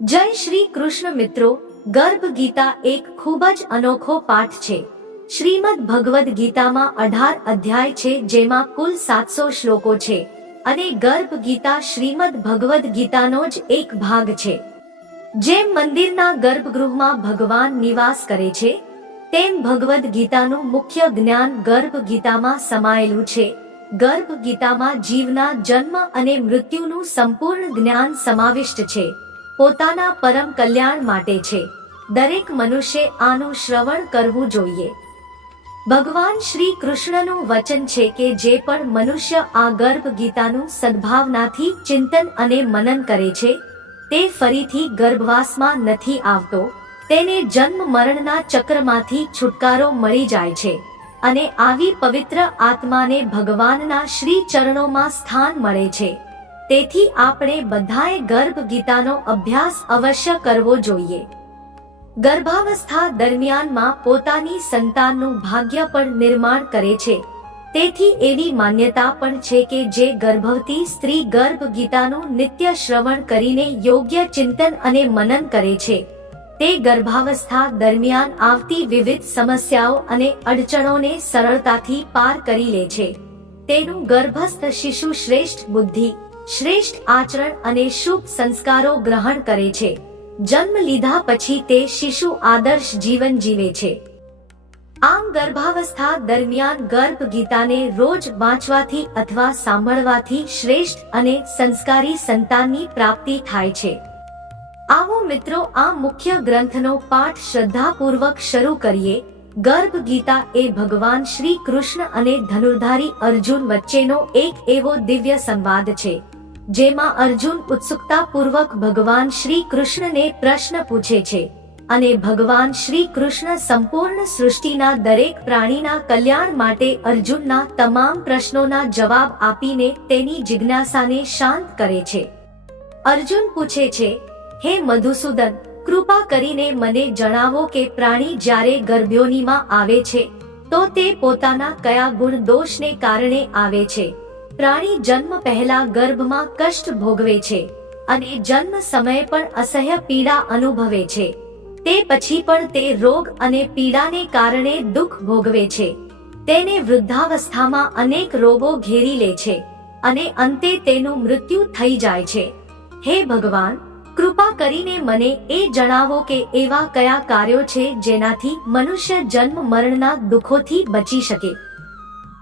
જય શ્રી કૃષ્ણ મિત્રો, ગર્ભ ગીતા એક ખૂબ જ અનોખો પાઠ છે. શ્રીમદ ભગવદ ગીતામાં 18 અધ્યાય છે, જેમાં કુલ 700 શ્લોકો છે અને ગર્ભ ગીતા શ્રીમદ ભગવદ ગીતાનો જ એક ભાગ છે. જેમ મંદિરના ગર્ભગૃહમાં ભગવાન નિવાસ કરે છે, તેમ ભગવદ ગીતાનું મુખ્ય જ્ઞાન ગર્ભ ગીતામાં સમાયેલું છે. ગર્ભ ગીતામાં જીવના જન્મ અને મૃત્યુનું સંપૂર્ણ જ્ઞાન સમાવિષ્ટ છે. પોતાના પરમ કલ્યાણ માટે છે. દરેક મનુષ્ય આનું શ્રવણ કરવું જોઈએ. ભગવાન શ્રી કૃષ્ણનું વચન છે કે જે પણ મનુષ્ય આ ગર્ભ ગીતાનું સદ્ભાવનાથી ચિંતન અને મનન કરે છે, તે ફરીથી ગર્ભવાસમાં નથી આવતો. તેને જન્મ મરણના ચક્રમાંથી છુટકારો મળી જાય છે અને આવી પવિત્ર આત્માને ભગવાનના શ્રી ચરણોમાં સ્થાન મળે છે. તેથી આપણે બધાએ ગર્ભ ગીતાનો અભ્યાસ અવશ્ય કરવો જોઈએ. ગર્ભાવસ્થા દરમિયાનમાં પોતાની સંતાનનું ભાગ્ય પણ નિર્માણ કરે છે. તેથી એવી માન્યતા પણ છે કે જે ગર્ભવતી સ્ત્રી ગર્ભ ગીતાનું નિત્ય શ્રવણ કરીને યોગ્ય ચિંતન અને મનન કરે છે, તે ગર્ભાવસ્થા દરમિયાન આવતી વિવિધ સમસ્યાઓ અને અડચણોને સરળતાથી પાર કરી લે છે. તેનું ગર્ભસ્થ શિશુ શ્રેષ્ઠ બુદ્ધિ, શ્રેષ્ઠ આચરણ અને શુભ સંસ્કારો ગ્રહણ કરે છે. જન્મ લીધા પછી તે શિશુ આદર્શ જીવન જીવે છે. આમ ગર્ભાવસ્થા દરમિયાન ગર્ભ ગીતાને રોજ વાંચવાથી અથવા સાંભળવાથી શ્રેષ્ઠ અને સંસ્કારી સંતાનની પ્રાપ્તિ થાય છે. આવો મિત્રો, આ મુખ્ય ગ્રંથનો પાઠ શ્રદ્ધાપૂર્વક શરૂ કરીએ. ગર્ભ ગીતા એ ભગવાન શ્રી કૃષ્ણ અને ધનુર્ધારી અર્જુન વચ્ચેનો એક એવો દિવ્ય સંવાદ છે, જેમાં અર્જુન ઉત્સુકતાપૂર્વક ભગવાન શ્રી કૃષ્ણને પ્રશ્ન પૂછે છે અને ભગવાન શ્રી કૃષ્ણ સંપૂર્ણ સૃષ્ટિના દરેક પ્રાણીના કલ્યાણ માટે અર્જુનના તમામ પ્રશ્નોના જવાબ આપીને તેની જિજ્ઞાસાને શાંત કરે છે. અર્જુન પૂછે છે, હે મધુસૂદન, કૃપા કરીને મને જણાવો કે પ્રાણી જ્યારે ગર્ભયોનિમાં આવે છે તો તે પોતાના કયા ગુણ દોષને કારણે આવે છે? પ્રાણી જન્મ પહેલા ગર્ભમાં કષ્ટ ભોગવે છે અને જન્મ સમયે પણ અસહ્ય પીડા અનુભવે છે. તે પછી પણ તે રોગ અને પીડાને કારણે દુઃખ ભોગવે છે. તેને વૃદ્ધાવસ્થામાં અનેક રોગો ઘેરી લે છે અને અંતે તેનું મૃત્યુ થઈ જાય છે. હે ભગવાન, કૃપા કરીને મને એ જણાવો કે એવા કયા કાર્યો છે જેનાથી મનુષ્ય જન્મ મરણના દુઃખોથી બચી શકે?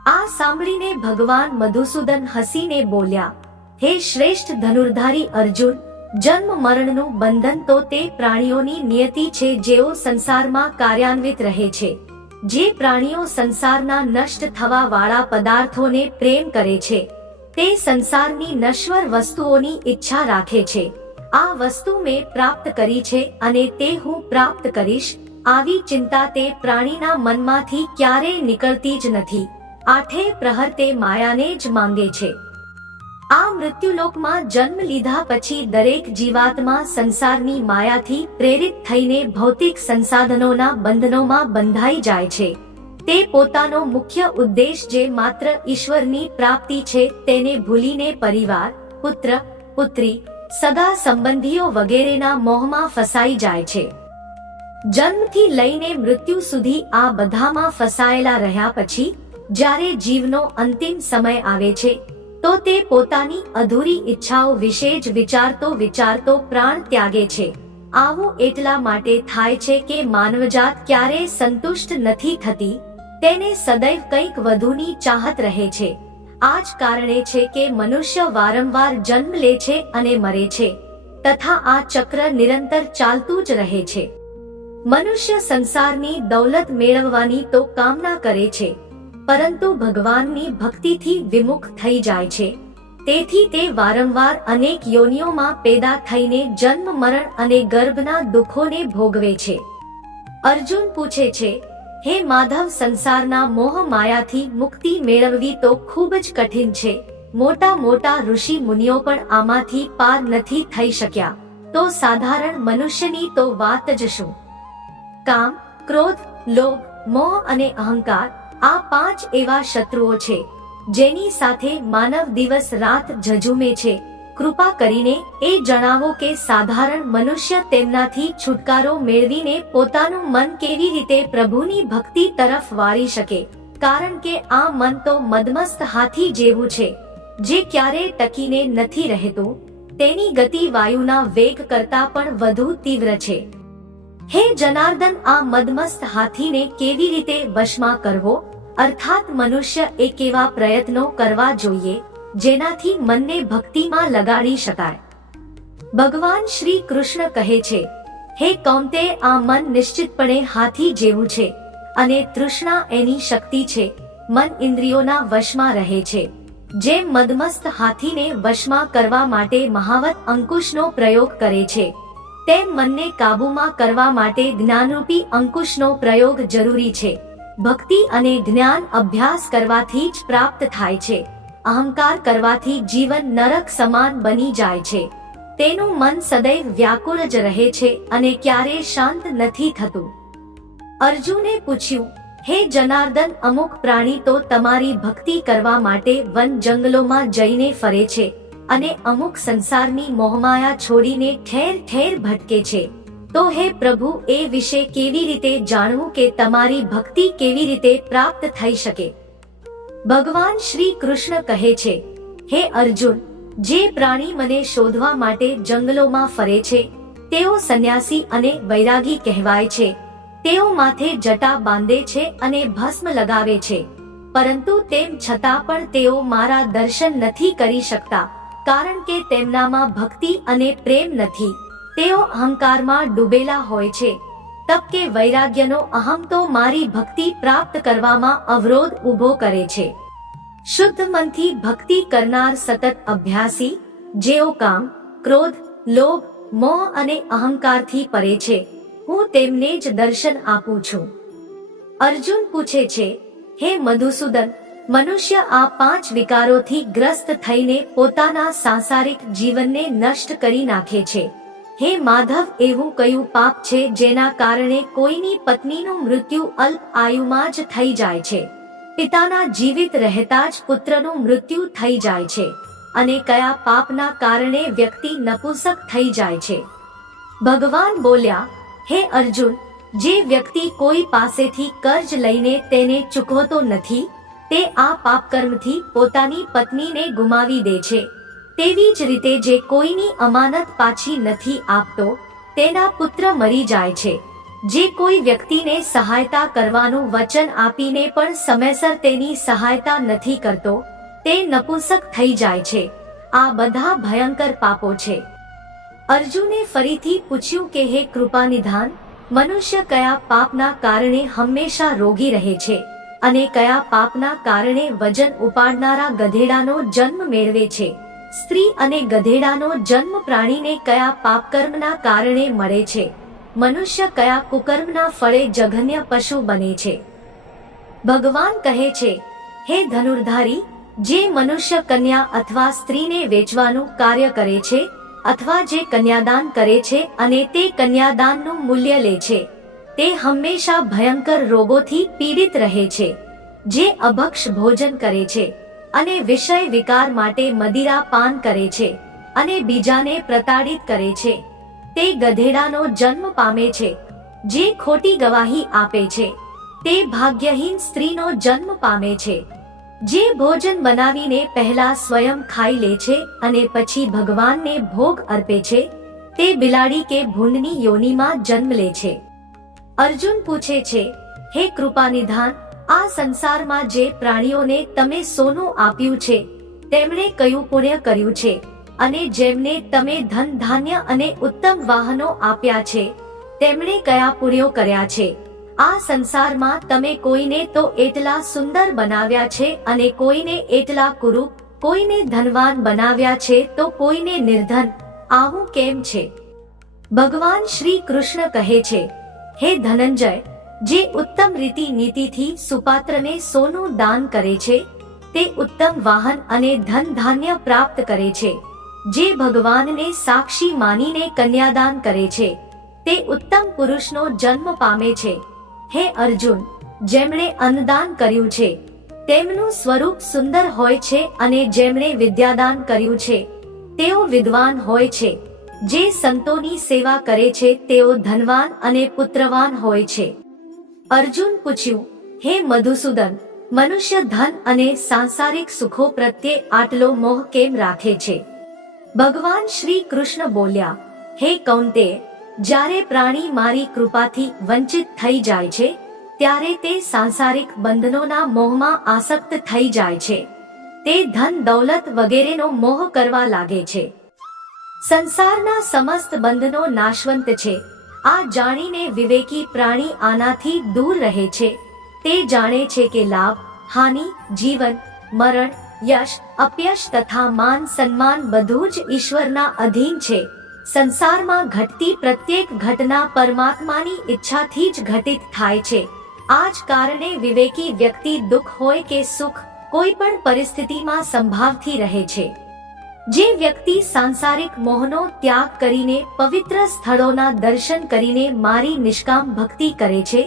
આ સાંભળીને ભગવાન મધુસૂદન હસીને બોલ્યા, હે શ્રેષ્ઠ ધનુર્ધારી અર્જુન, જન્મ મરણનું બંધન તો તે પ્રાણીઓની નિયતિ છે જેઓ સંસારમાં કાર્યાન્વિત રહે છે. જે પ્રાણીઓ સંસારના નષ્ટ થવા વાળા પદાર્થોને પ્રેમ કરે છે, તે સંસારની નશ્વર વસ્તુઓની ઈચ્છા રાખે છે. આ વસ્તુ મેં પ્રાપ્ત કરી છે અને તે હું પ્રાપ્ત કરીશ, આવી ચિંતા તે પ્રાણીના મનમાંથી ક્યારેય નીકળતી જ નથી. આઠે પ્રહર તે માયાને જ માંગે છે. આ મૃત્યુલોકમાં જન્મ લીધા પછી દરેક જીવાત્મા સંસારની માયાથી પ્રેરિત થઈને ભૌતિક સંસાધનોના બંધનોમાં બંધાઈ જાય છે. તે પોતાનો મુખ્ય ઉદ્દેશ જે માત્ર ઈશ્વરની પ્રાપ્તિ છે તેને ભૂલીને પરિવાર, પુત્ર, પુત્રી, સગા સંબંધીઓ વગેરેના મોહમાં ફસાઈ જાય છે. જન્મથી લઈને મૃત્યુ સુધી આ બધામાં ફસાયેલા રહ્યા પછી જ્યારે જીવનો અંતિમ સમય આવે છે તો તે પોતાની અધૂરી ઈચ્છાઓ વિશે જ વિચારતો પ્રાણ ત્યાગે છે. આવું એટલા માટે થાય છે કે માનવજાત ક્યારેય સંતુષ્ટ નથી થતી. તેને સદૈવ કંઈક વધુની ચાહત રહે છે. આ જ કારણે છે કે મનુષ્ય વારંવાર જન્મ લે છે અને મરે છે તથા આ ચક્ર નિરંતર ચાલતું જ રહે છે. મનુષ્ય સંસારની દૌલત મેળવવાની તો કામના કરે છે, પરંતુ ભગવાનની ભક્તિથી વિમુખ થઈ જાય છે. તેથી તે વારંવાર અનેક યોનિઓમાં પેદા થઈને જન્મ મરણ અને ગર્ભના દુઃખોને ભોગવે છે. અર્જુન પૂછે છે, હે માધવ, સંસારના મોહ માયાથી મુક્તિ મેળવવી તો ખૂબ જ કઠિન છે. મોટા મોટા ઋષિ મુનિઓ પણ આમાંથી પાર નથી થઈ શક્યા, તો સાધારણ મનુષ્યની તો વાત જ શું? કામ, ક્રોધ, લોભ, મોહ અને અહંકાર, આ 5 એવા શત્રુઓ છે જેની સાથે માનવ દિવસ રાત ઝઝૂમે છે. કૃપા કરીને એ જણાવો કે સાધારણ મનુષ્ય તેમનાથી છુટકારો મેળવીને પોતાનું મન કેવી રીતે પ્રભુની ભક્તિ તરફ વાળી શકે, કારણ કે આ મન તો મદમસ્ત હાથી જેવું છે, જે ક્યારેય ટકીને નથી રહેતું. તેની ગતિ વાયુના વેગ કરતા પણ વધુ તીવ્ર છે. હે જનાર્દન, આ મદમસ્ત હાથીને કેવી રીતે વશમાં કરવો, અર્થાત મનુષ્ય એ કેવા પ્રયત્નો કરવા જોઈએ જેનાથી મનને ભક્તિમાં લગાડી શકાય. ભગવાન શ્રી કૃષ્ણ કહે છે, હે કૌંતેય, આ મન નિશ્ચિતપણે હાથી જેવું છે અને તૃષ્ણા એની શક્તિ છે. મન ઇન્દ્રિયોના વશમાં રહે છે. જેમ મદમસ્ત હાથીને વશમાં કરવા માટે મહાવત અંકુશનો પ્રયોગ કરે છે, તેમ મનને કાબૂમાં કરવા માટે જ્ઞાનરૂપી અંકુશનો પ્રયોગ જરૂરી છે. ભક્તિ અને જ્ઞાન અભ્યાસ કરવાથી જ પ્રાપ્ત થાય છે. અહંકાર કરવાથી જીવન નરક સમાન બની જાય છે. તેનું મન સદૈવ વ્યાકુળ જ રહે છે અને ક્યારેય શાંત નથી થતું. અર્જુને પૂછ્યું, હે જનાર્દન, અમુક પ્રાણી તો તમારી ભક્તિ કરવા માટે વન જંગલોમાં જઈને ફરે છે અને અમુક સંસારની મોહમાયા છોડીને ઠેર ઠેર ભટકે છે. તો હે પ્રભુ, એ વિશે કેવી રીતે જાણવું કે તમારી ભક્તિ કેવી રીતે પ્રાપ્ત થઈ શકે? ભગવાન શ્રી કૃષ્ણ કહે છે, હે અર્જુન, જે પ્રાણી મને શોધવા માટે જંગલોમાં ફરે છે તેઓ સંન્યાસી અને વૈરાગી કહેવાય છે. તેઓ માથે જટા બાંધે છે અને ભસ્મ લગાવે છે, પરંતુ તેમ છતાં પણ તેઓ મારા દર્શન નથી કરી શકતા, કારણ કે તેમનામાં ભક્તિ અને પ્રેમ નથી. તેઓ અહંકારમાં ડૂબેલા હોય છે. તપ કે વૈરાગ્યનો અહમ તો મારી ભક્તિ પ્રાપ્ત કરવામાં અવરોધ ઊભો કરે છે. શુદ્ધ મનથી ભક્તિ કરનાર સતત અભ્યાસી, જેઓ કામ, ક્રોધ, લોભ, મોહ અને અહંકારથી પરે છે, હું તેમને જ દર્શન આપું છું. અર્જુન પૂછે છે, હે મધુસૂદન, મનુષ્ય આ 5 વિકારોથી ગ્રસ્ત થઈને પોતાના સાંસારિક જીવનને નષ્ટ કરી નાખે છે. હે માધવ, એવું કયું પાપ છે જેના કારણે કોઈની પત્નીનું મૃત્યુ અલ્પ આયુમાં જ થઈ જાય છે, પિતાના જીવિત રહેતા જ પુત્રનું મૃત્યુ થઈ જાય છે, અને કયા પાપના કારણે વ્યક્તિ નપુંસક થઈ જાય છે? ભગવાન બોલ્યા, હે અર્જુન, જે વ્યક્તિ કોઈ પાસેથી કર્જ લઈને તેને ચૂકવતો નથી, તે આ પાપકર્મથી પોતાની પત્નીને ગુમાવી દે છે. તેવી જ રીતે જે કોઈની અમાનત પાછી નથી આપતો, તેના પુત્ર મરી જાય છે. જે કોઈ વ્યક્તિને સહાયતા કરવાનું વચન આપીને પણ સમયસર તેની સહાયતા નથી કરતો, તે નપુંસક થઈ જાય છે. આ બધા ભયંકર પાપો છે. અર્જુને ફરીથી પૂછ્યું કે હે કૃપાનિધાન, મનુષ્ય કયા પાપના કારણે હંમેશા રોગી રહે છે અને કયા પાપના કારણે વજન ઉપાડનારા ગધેડાનો જન્મ મેળવે છે? સ્ત્રી અને ગધેડાનો જન્મ પ્રાણીને કયા પાપકર્મના કારણે મળે છે? મનુષ્ય કયા કુકર્મના ફળે જઘન્ય પશુ બને છે? ભગવાન કહે છે, હે ધનુર્ધારી, જે મનુષ્ય કન્યા અથવા સ્ત્રીને વેચવાનું કાર્ય કરે છે, અથવા જે કન્યાદાન કરે છે અને તે કન્યાદાનનું મૂલ્ય લે છે, તે હંમેશા ભયંકર રોગોથી પીડિત રહે છે. જે અભક્ષ ભોજન કરે છે અને વિષય વિકાર માટે મદિરા પાન કરે છે અને બીજાને પ્રતાડિત કરે છે, તે ગધેડાનો જન્મ પામે છે. જે ખોટી ગવાહી આપે છે, તે ભાગ્યહીન સ્ત્રીનો જન્મ પામે છે. જે ભોજન બનાવીને પહેલા સ્વયં ખાઈ લે છે અને પછી ભગવાનને ભોગ અર્પે છે, તે બિલાડી કે ભૂંડની યોનિમાં જન્મ લે છે. અર્જુન પૂછે છે, હે કૃપાનિધાન, આ સંસારમાં જે પ્રાણીઓને તમે સોનું આપ્યું છે, તેમણે કયું પુણ્ય કર્યું છે? અને જેમને તમે ધન ધાન્ય અને ઉત્તમ વાહનો આપ્યા છે, તેમણે કયા પુણ્યો કર્યા છે? આ સંસારમાં તમે કોઈને તો એટલા સુંદર બનાવ્યા છે અને કોઈને એટલા કુરૂપ, કોઈને ધનવાન બનાવ્યા છે તો કોઈને નિર્ધન. આવું કેમ છે? ભગવાન શ્રી કૃષ્ણ કહે છે, હે ધનંજય, જે ઉત્તમ રીતિ નીતિથી સુપાત્રને સોનું દાન કરે છે, તે ઉત્તમ વાહન અને ધન ધાન્ય પ્રાપ્ત કરે છે. જે ભગવાનને સાક્ષી માનીને કન્યાદાન કરે છે, તે ઉત્તમ પુરુષનો જન્મ પામે છે. હે અર્જુન, જેમણે અન્નદાન કર્યું છે તેમનું સ્વરૂપ સુંદર હોય છે અને જેમણે વિદ્યાદાન કર્યું છે તેઓ વિદ્વાન હોય છે. જે સંતોની સેવા કરે છે તેઓ ધનવાન અને પુત્રવાન હોય છે. અર્જુન પૂછ્યું, હે મધુસૂદન, મનુષ્ય ધન અને સાંસારિક સુખો પ્રત્યે આટલો મોહ કેમ રાખે છે? ભગવાન શ્રી કૃષ્ણ બોલ્યા, હે કૌંતેય, જ્યારે પ્રાણી મારી કૃપાથી વંચિત થઈ જાય છે ત્યારે તે સાંસારિક બંધનોના મોહમાં આસક્ત થઈ જાય છે. તે ધન દૌલત વગેરેનો મોહ કરવા લાગે છે. સંસારના સમસ્ત બંધનો નાશવંત છે. આ જાણીને વિવેકી પ્રાણી આનાથી દૂર રહે છે. તે જાણે છે કે લાભ, હાનિ, જીવન, મરણ, યશ, અપયશ તથા માન સન્માન બધું જ ઈશ્વરના અધીન છે. સંસારમાં ઘટતી પ્રત્યેક ઘટના પરમાત્માની ઈચ્છાથી જ ઘટિત થાય છે. આ જ કારણે વિવેકી વ્યક્તિ દુઃખ હોય કે સુખ કોઈ પણ પરિસ્થિતિમાં સંભાવથી રહે છે. જે વ્યક્તિ સાંસારિક મોહનો ત્યાગ કરીને પવિત્ર સ્થળોના દર્શન કરીને મારી નિષ્કામ ભક્તિ કરે છે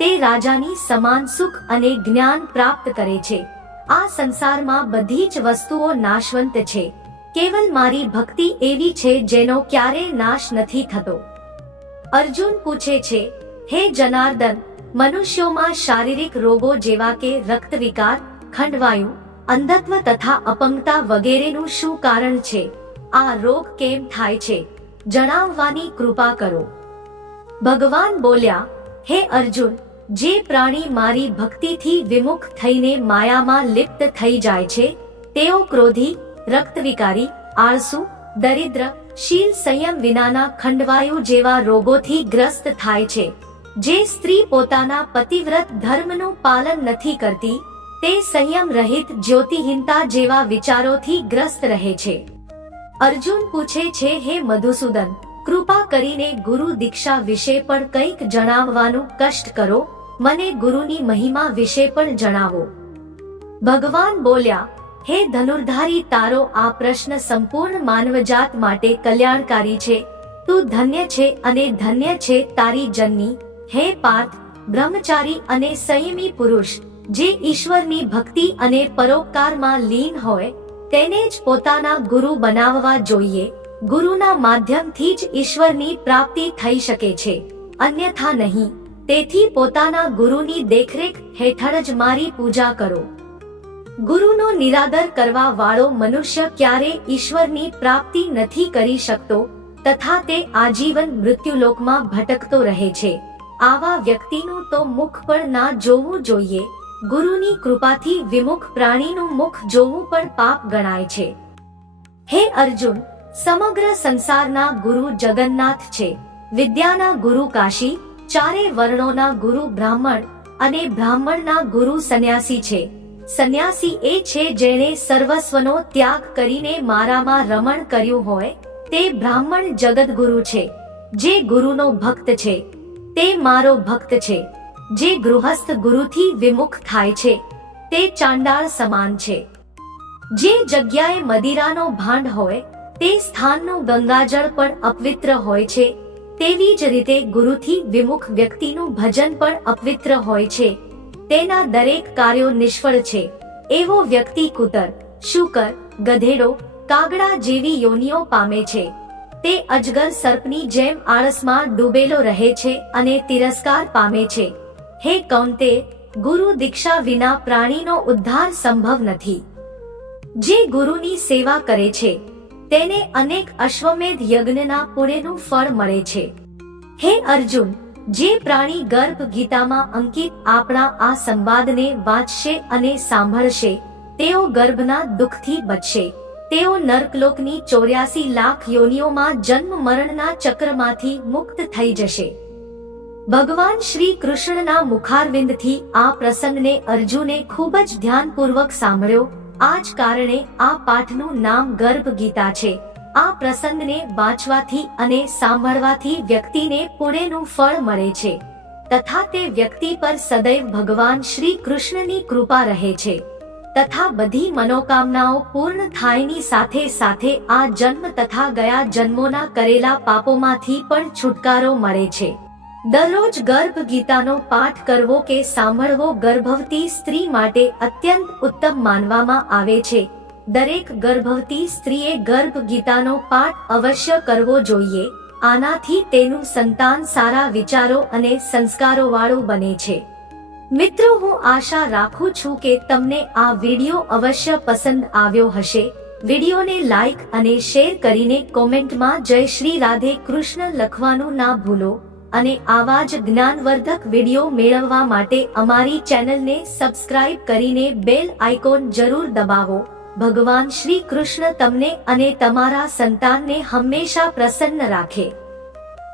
તે રાજાની સમાન સુખ અને જ્ઞાન પ્રાપ્ત કરે છે. આ સંસારમાં બધી જ વસ્તુઓ નાશવંત છે. કેવલ મારી ભક્તિ એવી છે જેનો ક્યારેય નાશ નથી થતો. અર્જુન પૂછે છે, હે જનાર્દન, મનુષ્યોમાં શારીરિક રોગો જેવા કે રક્ત વિકાર, ખંડવાયુ, અંધત્વ તથા અપંગતા વગેરેનું શું કારણ છે? આ રોગ કેમ થાય છે? જણાવવાની કૃપા કરો. ભગવાન બોલ્યા, હે અર્જુન, જે પ્રાણી મારી ભક્તિથી વિમુખ થઈને માયામાં લિપ્ત થઈ જાય છે તેઓ ક્રોધી, રક્તવિકારી, આળસુ, દરિદ્ર, શીલ સંયમ વિનાના ખંડવાયુ જેવા રોગોથી ગ્રસ્ત થાય છે. જે સ્ત્રી પોતાના પતિવ્રત ધર્મનું પાલન નથી કરતી તે સંયમ રહિત જ્યોતિહીનતા જેવા વિચારોથી ગ્રસ્ત રહે છે. અર્જુન પૂછે છે, હે મધુસૂદન, કૃપા કરીને ગુરુ દીક્ષા વિશે પણ કંઈક જણાવવાનું કષ્ટ કરો. મને ગુરુની મહિમા વિશે પણ જણાવો. ભગવાન બોલ્યા, હે ધનુર્ધારી, તારો આ પ્રશ્ન સંપૂર્ણ માનવજાત માટે કલ્યાણકારી છે. તું ધન્ય છે અને ધન્ય છે તારી જનની. હે પાર્થ, બ્રહ્મચારી અને સંયમી પુરુષ જે ઈશ્વરની ભક્તિ અને પરોપકારમાં લીન હોય તેને જ પોતાના ગુરુ બનાવવા જોઈએ. ગુરુના માધ્યમથી જ ઈશ્વરની પ્રાપ્તિ થઈ શકે છે, અન્યથા નહીં. તેથી પોતાના ગુરુની દેખરેખ હેઠળ જ મારી પૂજા કરો. ગુરુનો નિરાદર કરવા વાળો મનુષ્ય ક્યારે ઈશ્વરની પ્રાપ્તિ નથી કરી શકતો તથા તે આજીવન મૃત્યુલોકમાં ભટકતો રહે છે. આવા વ્યક્તિનું તો મુખ પણ ના જોવું જોઈએ. ગુરુની કૃપાથી વિમુખ પ્રાણીનું મુખ જોવું પણ પાપ ગણાય છે. હે અર્જુન, સમગ્ર સંસારના ગુરુ જગન્નાથ છે. વિદ્યાના ગુરુ કાશી, ચારે વર્ણોના ગુરુ બ્રાહ્મણ અને બ્રાહ્મણના ગુરુ સંન્યાસી છે. સંન્યાસી એ છે જેણે સર્વસ્વનો ત્યાગ કરીને મારામાં રમણ કર્યું હોય તે બ્રાહ્મણ જગદગુરુ છે. જે ગુરુનો ભક્ત છે તે મારો ભક્ત છે. જે ગૃહસ્થ ગુરુથી વિમુખ થાય છે તે ચાંડાળ સમાન છે. જે જગ્યાએ મદિરાનો ભાંડ હોય તે સ્થાનનું ગંગાજળ પણ અપવિત્ર હોય છે. તેવી જ રીતે ગુરુથી વિમુખ વ્યક્તિનું ભજન પણ અપવિત્ર હોય છે. તેના દરેક કાર્યો નિષ્ફળ છે. એવો વ્યક્તિ કૂતર, શૂકર, ગધેડો, કાગડા જેવી યોનિઓ પામે છે. તે અજગર સર્પની જેમ આળસમાં ડૂબેલો રહે છે અને તિરસ્કાર પામે છે. હે કૌંતેય, ગુરુ દીક્ષા વિના પ્રાણીનો ઉદ્ધાર સંભવ નથી. જે ગુરુની સેવા કરે છે તેને અનેક અશ્વમેધ યજ્ઞના પુણ્યનું ફળ મળે છે. હે અર્જુન, જે પ્રાણી ગર્ભ ગીતામાં અંકિત આપણા આ સંવાદને વાંચશે અને સાંભળશે તેઓ ગર્ભના દુઃખથી બચશે. તેઓ નર્કલોકની 84 લાખ યોનિઓમાં જન્મ મરણના ચક્રમાંથી મુક્ત થઈ જશે. ભગવાન શ્રી કૃષ્ણના મુખારવિંદથી આ પ્રસંગને અર્જુને ખૂબ જ ધ્યાનપૂર્વક સાંભળ્યો. આ જ કારણે આ પાઠનું નામ ગર્ભ ગીતા છે. આ પ્રસંગને વાંચવાથી અને સાંભળવાથી વ્યક્તિને પુણ્યનું ફળ મળે છે તથા તે વ્યક્તિ પર સદૈવ ભગવાન શ્રી કૃષ્ણની કૃપા રહે છે તથા બધી મનોકામનાઓ પૂર્ણ થાયની સાથે સાથે આ જન્મ તથા ગયા જન્મોના કરેલા પાપોમાંથી પણ છુટકારો મળે છે. દરરોજ ગર્ભ ગીતાનો પાઠ કરવો કે સાંભળવો ગર્ભવતી સ્ત્રી માટે અત્યંત ઉત્તમ માનવામાં આવે છે. દરેક ગર્ભવતી સ્ત્રીએ ગર્ભ ગીતાનો પાઠ અવશ્ય કરવો જોઈએ. આનાથી તેનું સંતાન સારા વિચારો અને સંસ્કારોવાળું બને છે. મિત્રો, હું આશા રાખું છું કે તમને આ વિડિયો અવશ્ય પસંદ આવ્યો હશે. વિડિયોને લાઈક અને શેર કરીને કોમેન્ટમાં જય શ્રી રાધે કૃષ્ણ લખવાનું ના ભૂલો અને આવા જ જ્ઞાનવર્ધક વિડિયો મેળવવા માટે અમારી ચેનલને સબસ્ક્રાઇબ કરીને બેલ આઇકોન જરૂર દબાવો. ભગવાન શ્રી કૃષ્ણ તમને અને તમારા સંતાનને હંમેશા પ્રસન્ન રાખે.